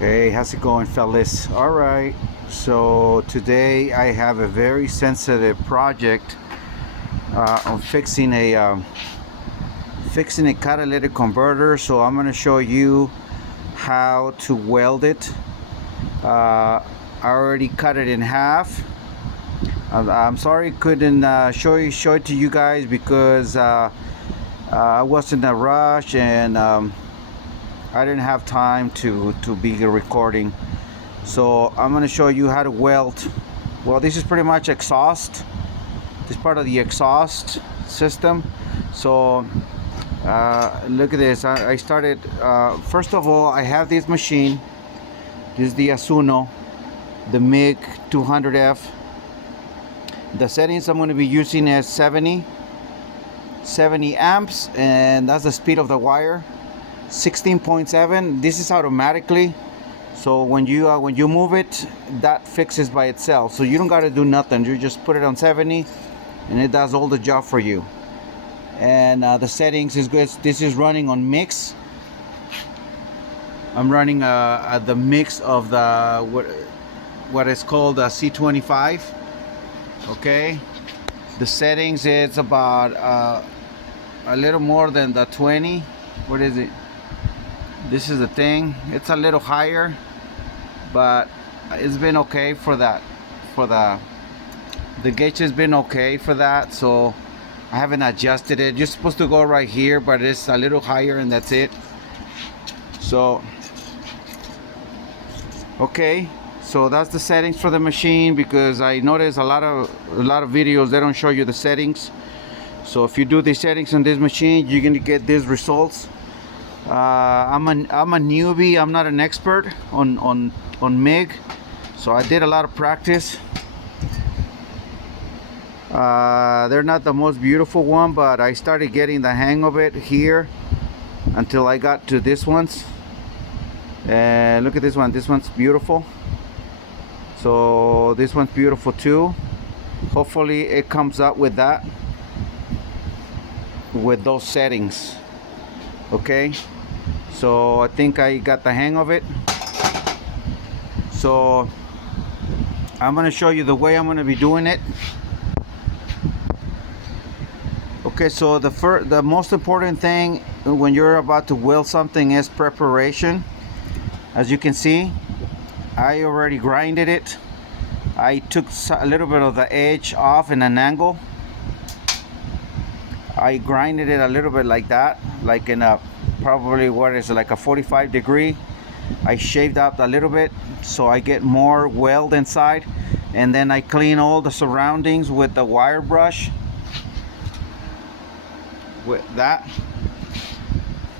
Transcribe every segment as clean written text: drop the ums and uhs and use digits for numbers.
Hey, how's it going, fellas? All right, so today I have a very sensitive project on fixing a catalytic converter. So I'm going to show you how to weld it. I already cut it in half. I'm sorry couldn't show it to you guys because I was in a rush and I didn't have time to be recording. So I'm going to show you how to weld. Well, this is pretty much exhaust. This is part of the exhaust system. So look at this. I started first of all, I have this machine. This is the Asuno, the MIG 200F. The settings I'm going to be using is 70 amps, and that's the speed of the wire. 16.7. This is automatically, so when you move it, that fixes by itself, so you don't got to do nothing. You just put it on 70 and it does all the job for you. And the settings is good. This is running on mix. I'm running the mix of the what is called a C25. Okay, the settings, it's about a little more than the 20. What is it? This is the thing. It's a little higher, but it's been okay for that. For the gauge has been okay for that, so I haven't adjusted it. You're supposed to go right here, but it's a little higher, and that's it. So okay, so that's the settings for the machine, because I noticed a lot of videos, they don't show you the settings. So if you do the settings on this machine, you're gonna get these results. I'm a newbie. I'm not an expert on MIG, so I did a lot of practice. They're not the most beautiful one, but I started getting the hang of it here until I got to this ones. And look at this one. This one's beautiful. So this one's beautiful too. Hopefully it comes up with that, with those settings. Okay, so I think I got the hang of it. So I'm going to show you the way I'm going to be doing it. Okay, so the most important thing when you're about to weld something is preparation. As you can see, I already grinded it. I took a little bit of the edge off in an angle. I grinded it a little bit like that, like in a probably what is it, like a 45 degree. I shaved up a little bit so I get more weld inside, and then I clean all the surroundings with the wire brush, with that,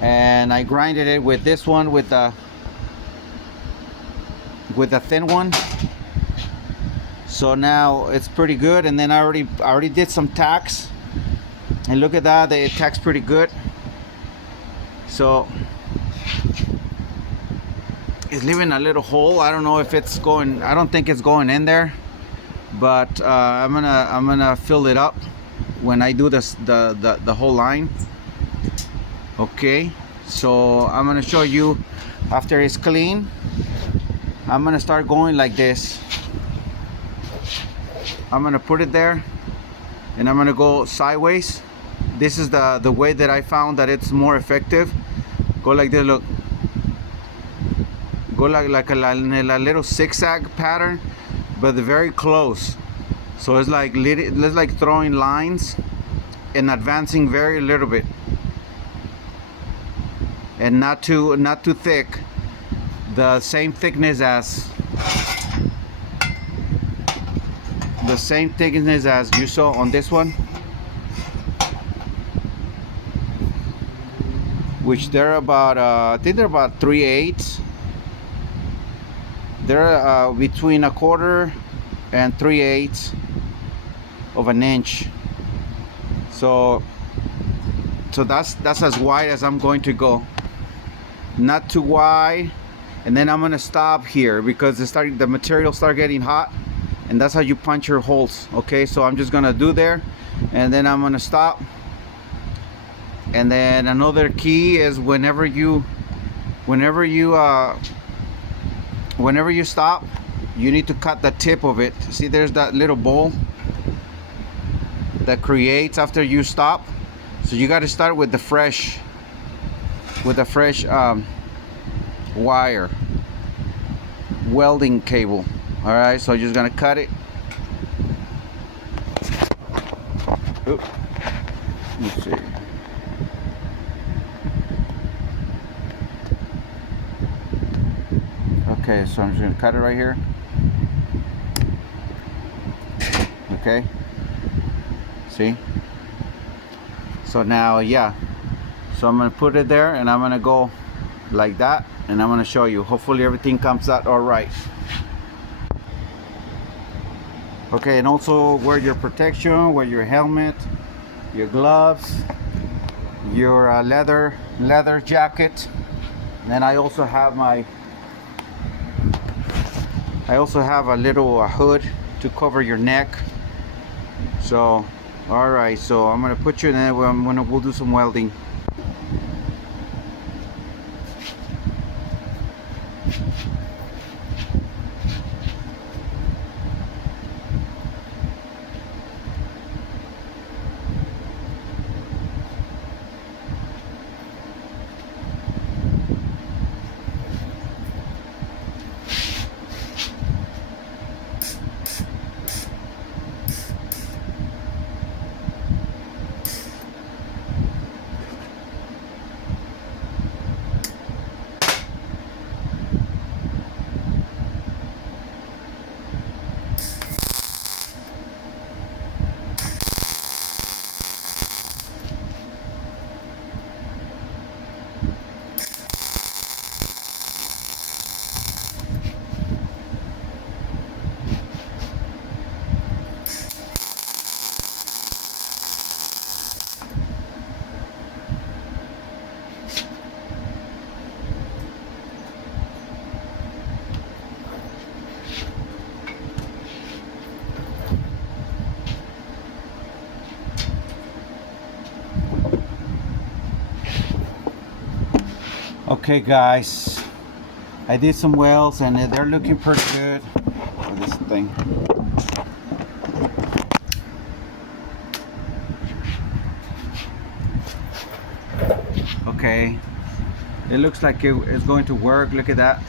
and I grinded it with this one, with the thin one. So now it's pretty good. And then I already did some tacks. And look at that, the attack's pretty good. So it's leaving a little hole. I don't know if it's going, I don't think it's going in there, but I'm gonna fill it up when I do this, the whole line. Okay, so I'm gonna show you after it's clean. I'm gonna start going like this. I'm gonna put it there and I'm gonna go sideways. This is the way that I found that it's more effective. Go like this, look. Go like a little zigzag pattern, but very close. So it's like throwing lines and advancing very little bit, and not too thick. The same thickness as you saw on this one, which they're about I think they're about 3/8. They're between 1/4 and 3/8 of an inch. So that's as wide as I'm going to go, not too wide. And then I'm gonna stop here because the material start getting hot, and that's how you punch your holes. Okay, so I'm just gonna do there, and then I'm gonna stop. And then another key is whenever you whenever you stop, you need to cut the tip of it. See, there's that little bowl that creates after you stop. So you got to start with the fresh wire welding cable. All right, so you're just gonna cut it. Oop. Let's see. Okay, so I'm just gonna cut it right here. Okay, see? So now, yeah, so I'm gonna put it there and I'm gonna go like that, and I'm gonna show you. Hopefully everything comes out all right. Okay, and also wear your protection, wear your helmet, your gloves, your leather jacket. And then I also have a little hood to cover your neck. So, all right, so I'm gonna put you in there. We'll do some welding. Okay guys, I did some welds and they're looking pretty good. This thing. Okay, it looks like it's going to work. Look at that.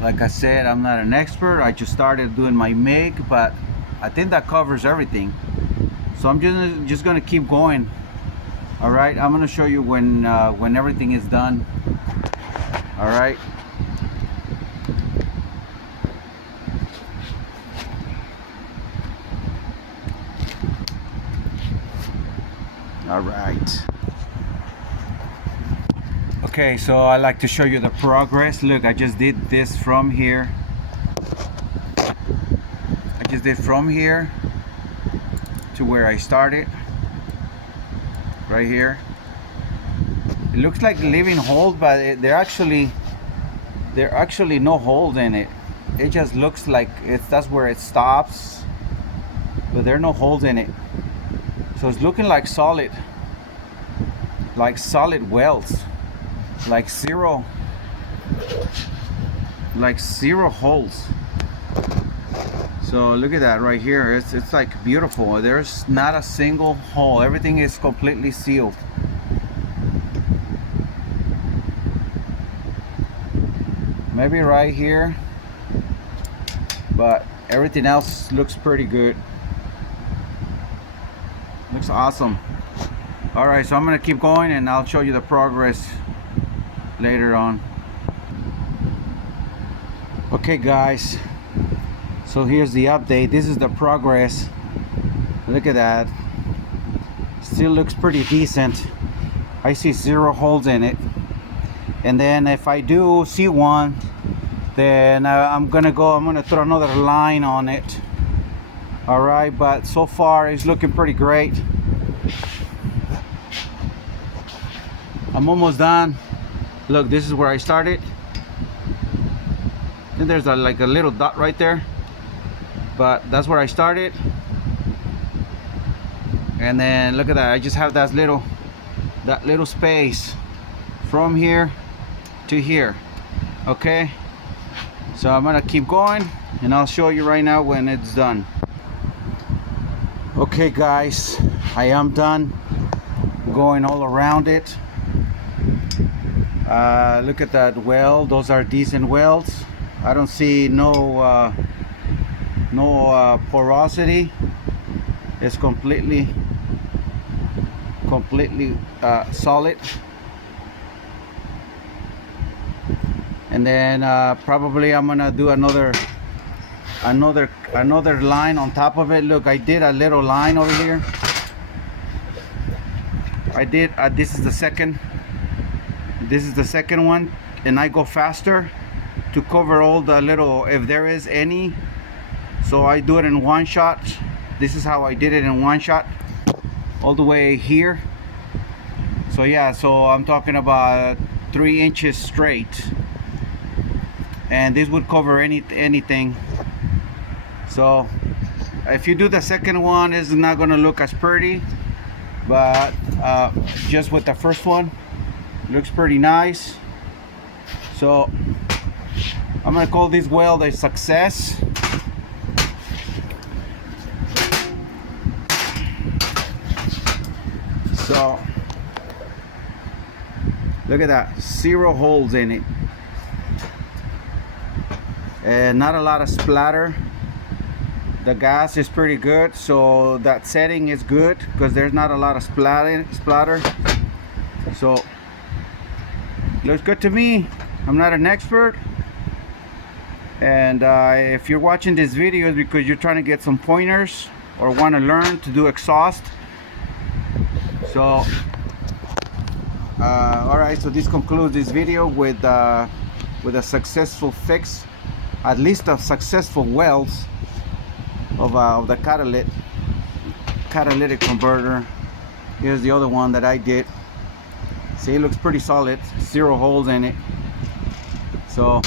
Like I said, I'm not an expert. I just started doing my MIG, but I think that covers everything. So I'm just gonna keep going. All right, I'm gonna show you when everything is done. All right. All right. Okay, so I like to show you the progress. Look, I just did this from here. I just did from here to where I started. Right here. It looks like leaving holes, but there are actually no holes in it. It just looks like that's where it stops, but there are no holes in it. So it's looking like solid welds, like zero holes. So look at that right here. It's like beautiful. There's not a single hole. Everything is completely sealed. Maybe right here, but everything else looks pretty good. Looks awesome. All right, so I'm gonna keep going and I'll show you the progress later on. Okay guys, so here's the update. This is the progress. Look at that. Still looks pretty decent. I see zero holes in it. And then if I do see one, then I'm gonna throw another line on it. All right, but so far it's looking pretty great. I'm almost done. Look, this is where I started. Then there's like a little dot right there, but that's where I started. And then look at that, I just have that little space from here to here. Okay, so I'm gonna keep going and I'll show you right now when it's done. Okay guys, I am done going all around it. Look at that weld. Those are decent welds. I don't see no porosity. It's completely solid. And then probably I'm gonna do another line on top of it. Look, I did a little line over here. I did this is the second one, and I go faster to cover all the little, if there is any, so I do it in one shot. This is how I did it in one shot, all the way here. So yeah, so I'm talking about 3 inches straight, and this would cover anything. So if you do the second one, it's not gonna look as pretty, but just with the first one, looks pretty nice. So I'm gonna call this weld a success. So look at that, 0 holes in it, and not a lot of splatter. The gas is pretty good, so that setting is good because there's not a lot of splatter. So looks good to me. I'm not an expert, and if you're watching this video it's because you're trying to get some pointers or want to learn to do exhaust. So alright, so this concludes this video with a successful fix, at least a successful welds of the catalytic converter. Here's the other one that I did. See, it looks pretty solid, 0 holes in it. So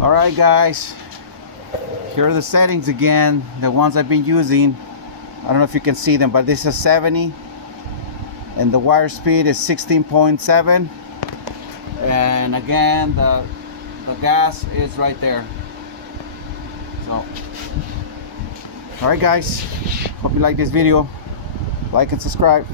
alright guys, here are the settings again, the ones I've been using. I don't know if you can see them, but this is 70 and the wire speed is 16.7, and again the gas is right there. So alright guys, hope you like this video. Like and subscribe.